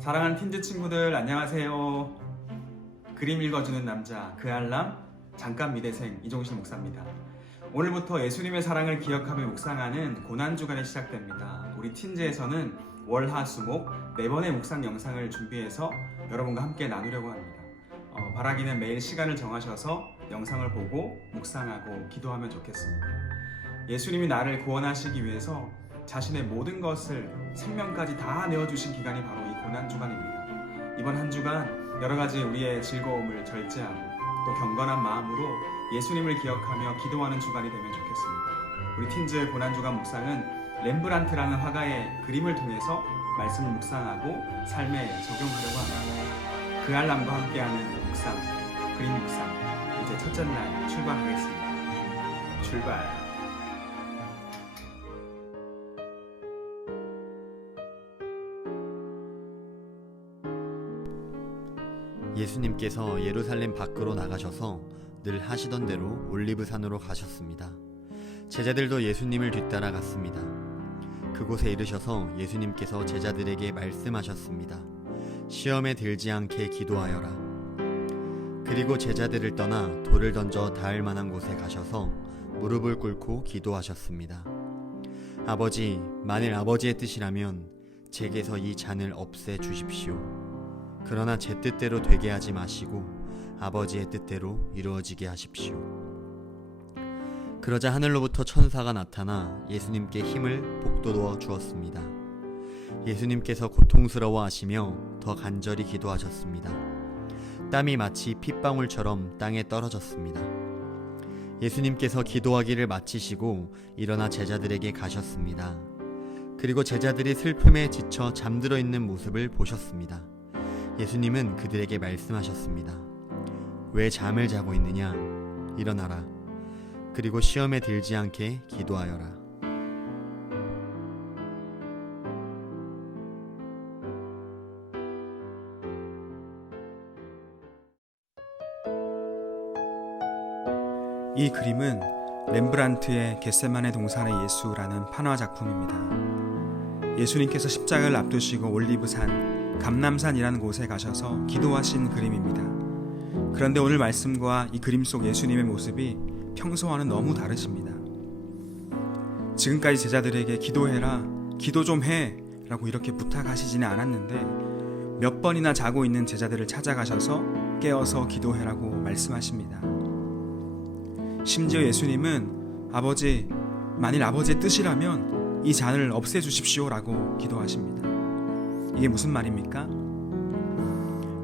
사랑하는 틴즈 친구들 안녕하세요. 그림 읽어주는 남자 그 알람 잠깐 미대생 이종신 목사입니다. 오늘부터 예수님의 사랑을 기억하며 묵상하는 고난주간이 시작됩니다. 우리 틴즈에서는 월, 화, 수, 목 4번의 묵상 영상을 준비해서 여러분과 함께 나누려고 합니다. 바라기는 매일 시간을 정하셔서 영상을 보고 묵상하고 기도하면 좋겠습니다. 예수님이 나를 구원하시기 위해서 자신의 모든 것을 생명까지 다 내어주신 기간이 바로 이 고난주간입니다. 이번 한 주간 여러가지 우리의 즐거움을 절제하고 또 경건한 마음으로 예수님을 기억하며 기도하는 주간이 되면 좋겠습니다. 우리 틴즈 고난주간 묵상은 렘브란트라는 화가의 그림을 통해서 말씀을 묵상하고 삶에 적용하려고 합니다. 그 알람과 함께하는 묵상, 그림 묵상, 이제 첫째 날 출발하겠습니다. 출발! 예수님께서 예루살렘 밖으로 나가셔서 늘 하시던 대로 올리브산으로 가셨습니다. 제자들도 예수님을 뒤따라 갔습니다. 그곳에 이르셔서 예수님께서 제자들에게 말씀하셨습니다. 시험에 들지 않게 기도하여라. 그리고 제자들을 떠나 돌을 던져 닿을 만한 곳에 가셔서 무릎을 꿇고 기도하셨습니다. 아버지, 만일 아버지의 뜻이라면 제게서 이 잔을 없애 주십시오. 그러나 제 뜻대로 되게 하지 마시고 아버지의 뜻대로 이루어지게 하십시오. 그러자 하늘로부터 천사가 나타나 예수님께 힘을 북돋워 주었습니다. 예수님께서 고통스러워 하시며 더 간절히 기도하셨습니다. 땀이 마치 핏방울처럼 땅에 떨어졌습니다. 예수님께서 기도하기를 마치시고 일어나 제자들에게 가셨습니다. 그리고 제자들이 슬픔에 지쳐 잠들어 있는 모습을 보셨습니다. 예수님은 그들에게 말씀하셨습니다. 왜 잠을 자고 있느냐? 일어나라. 그리고 시험에 들지 않게 기도하여라. 이 그림은 렘브란트의 겟세마네 동산의 예수라는 판화 작품입니다. 예수님께서 십자가를 앞두시고 올리브산, 감람산이라는 곳에 가셔서 기도하신 그림입니다. 그런데 오늘 말씀과 이 그림 속 예수님의 모습이 평소와는 너무 다르십니다. 지금까지 제자들에게 기도해라, 기도 좀 해 라고 이렇게 부탁하시지는 않았는데 몇 번이나 자고 있는 제자들을 찾아가셔서 깨어서 기도해라고 말씀하십니다. 심지어 예수님은 아버지, 만일 아버지의 뜻이라면 이 잔을 없애주십시오 라고 기도하십니다. 이게 무슨 말입니까?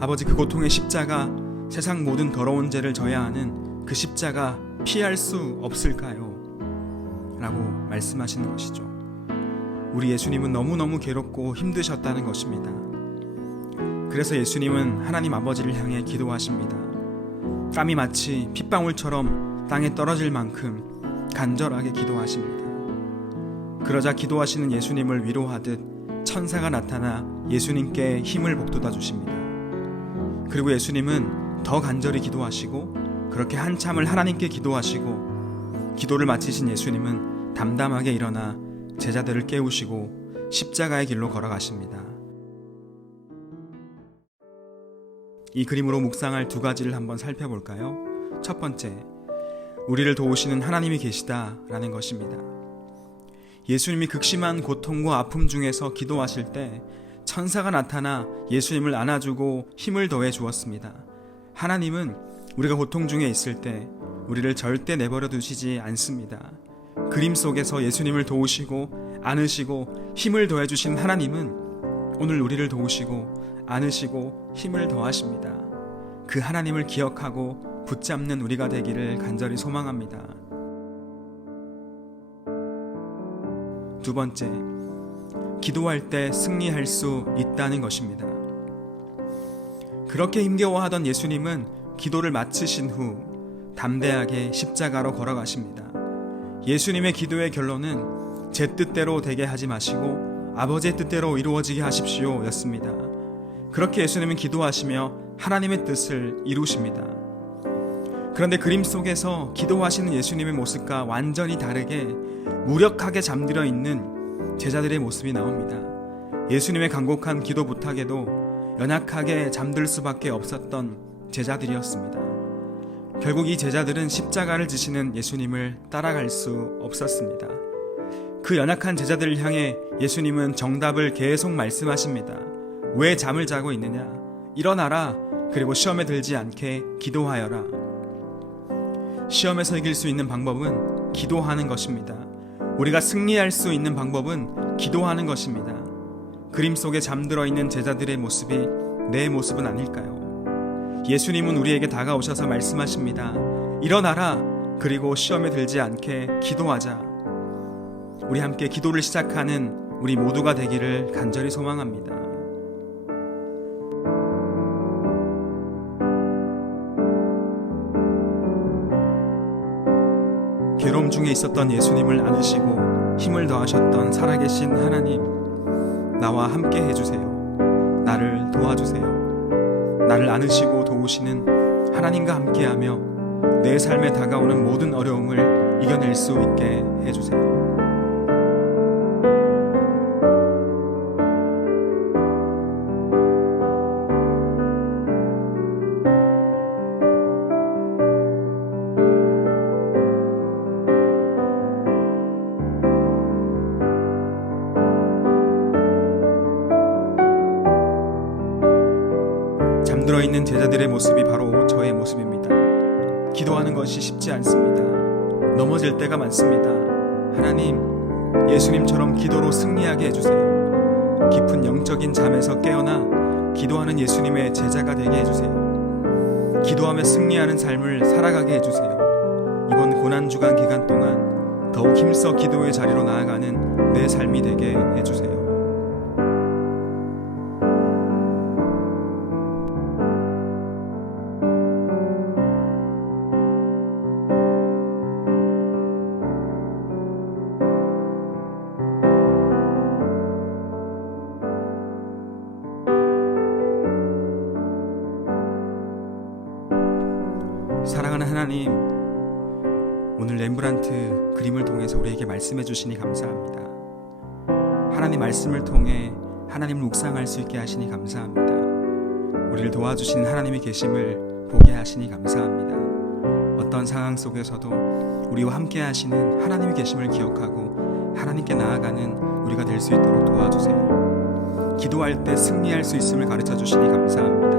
아버지, 그 고통의 십자가, 세상 모든 더러운 죄를 져야 하는 그 십자가 피할 수 없을까요? 라고 말씀하시는 것이죠. 우리 예수님은 너무너무 괴롭고 힘드셨다는 것입니다. 그래서 예수님은 하나님 아버지를 향해 기도하십니다. 땀이 마치 핏방울처럼 땅에 떨어질 만큼 간절하게 기도하십니다. 그러자 기도하시는 예수님을 위로하듯 천사가 나타나 예수님께 힘을 북돋아 주십니다. 그리고 예수님은 더 간절히 기도하시고 그렇게 한참을 하나님께 기도하시고 기도를 마치신 예수님은 담담하게 일어나 제자들을 깨우시고 십자가의 길로 걸어가십니다. 이 그림으로 묵상할 두 가지를 한번 살펴볼까요? 첫 번째, 우리를 도우시는 하나님이 계시다라는 것입니다. 예수님이 극심한 고통과 아픔 중에서 기도하실 때 천사가 나타나 예수님을 안아주고 힘을 더해 주었습니다. 하나님은 우리가 고통 중에 있을 때 우리를 절대 내버려 두시지 않습니다. 그림 속에서 예수님을 도우시고 안으시고 힘을 더해 주신 하나님은 오늘 우리를 도우시고 안으시고 힘을 더하십니다. 그 하나님을 기억하고 붙잡는 우리가 되기를 간절히 소망합니다. 두 번째, 기도할 때 승리할 수 있다는 것입니다. 그렇게 힘겨워하던 예수님은 기도를 마치신 후 담대하게 십자가로 걸어가십니다. 예수님의 기도의 결론은 제 뜻대로 되게 하지 마시고 아버지의 뜻대로 이루어지게 하십시오 였습니다. 그렇게 예수님은 기도하시며 하나님의 뜻을 이루십니다. 그런데 그림 속에서 기도하시는 예수님의 모습과 완전히 다르게 무력하게 잠들어 있는 제자들의 모습이 나옵니다. 예수님의 간곡한 기도 부탁에도 연약하게 잠들 수밖에 없었던 제자들이었습니다. 결국 이 제자들은 십자가를 지시는 예수님을 따라갈 수 없었습니다. 그 연약한 제자들을 향해 예수님은 정답을 계속 말씀하십니다. 왜 잠을 자고 있느냐? 일어나라. 그리고 시험에 들지 않게 기도하여라. 시험에서 이길 수 있는 방법은 기도하는 것입니다. 우리가 승리할 수 있는 방법은 기도하는 것입니다. 그림 속에 잠들어 있는 제자들의 모습이 내 모습은 아닐까요? 예수님은 우리에게 다가오셔서 말씀하십니다. 일어나라. 그리고 시험에 들지 않게 기도하자. 우리 함께 기도를 시작하는 우리 모두가 되기를 간절히 소망합니다. 괴로움 중에 있었던 예수님을 안으시고 힘을 더하셨던 살아계신 하나님, 나와 함께 해주세요. 나를 도와주세요. 나를 안으시고 도우시는 하나님과 함께하며 내 삶에 다가오는 모든 어려움을 이겨낼 수 있게 해주세요. 잠들어 있는 제자들의 모습이 바로 저의 모습입니다. 기도하는 것이 쉽지 않습니다. 넘어질 때가 많습니다. 하나님, 예수님처럼 기도로 승리하게 해주세요. 깊은 영적인 잠에서 깨어나 기도하는 예수님의 제자가 되게 해주세요. 기도하며 승리하는 삶을 살아가게 해주세요. 이번 고난주간 기간 동안 더욱 힘써 기도의 자리로 나아가는 내 삶이 되게 해주세요. 사랑하는 하나님, 오늘 렘브란트 그림을 통해서 우리에게 말씀해 주시니 감사합니다. 하나님 말씀을 통해 하나님을 묵상할 수 있게 하시니 감사합니다. 우리를 도와주신 하나님이 계심을 보게 하시니 감사합니다. 어떤 상황 속에서도 우리와 함께 하시는 하나님이 계심을 기억하고 하나님께 나아가는 우리가 될 수 있도록 도와주세요. 기도할 때 승리할 수 있음을 가르쳐 주시니 감사합니다.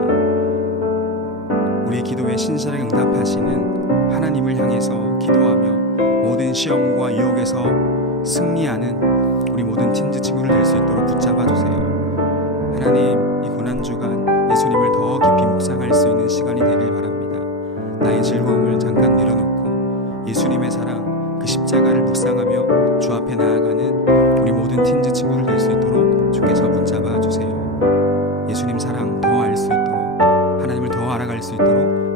우리의 기도에 신실하게 응답하시는 하나님을 향해서 기도하며 모든 시험과 유혹에서 승리하는 우리 모든 팀즈 친구를 될 수 있도록 붙잡아 주세요. 하나님, 이 고난주간 예수님을 더 깊이 묵상할 수 있는 시간이 되길 바랍니다. 나의 즐거움을 잠깐 내려놓고 예수님의 사랑, 그 십자가를 묵상하며 주 앞에 나아가는 우리 모든 팀즈 친구를 될 수 있도록 주께서 붙잡아 주세요. 예수님 사랑 더 알 수 있도록, 하나님을 더 알아갈 수 있도록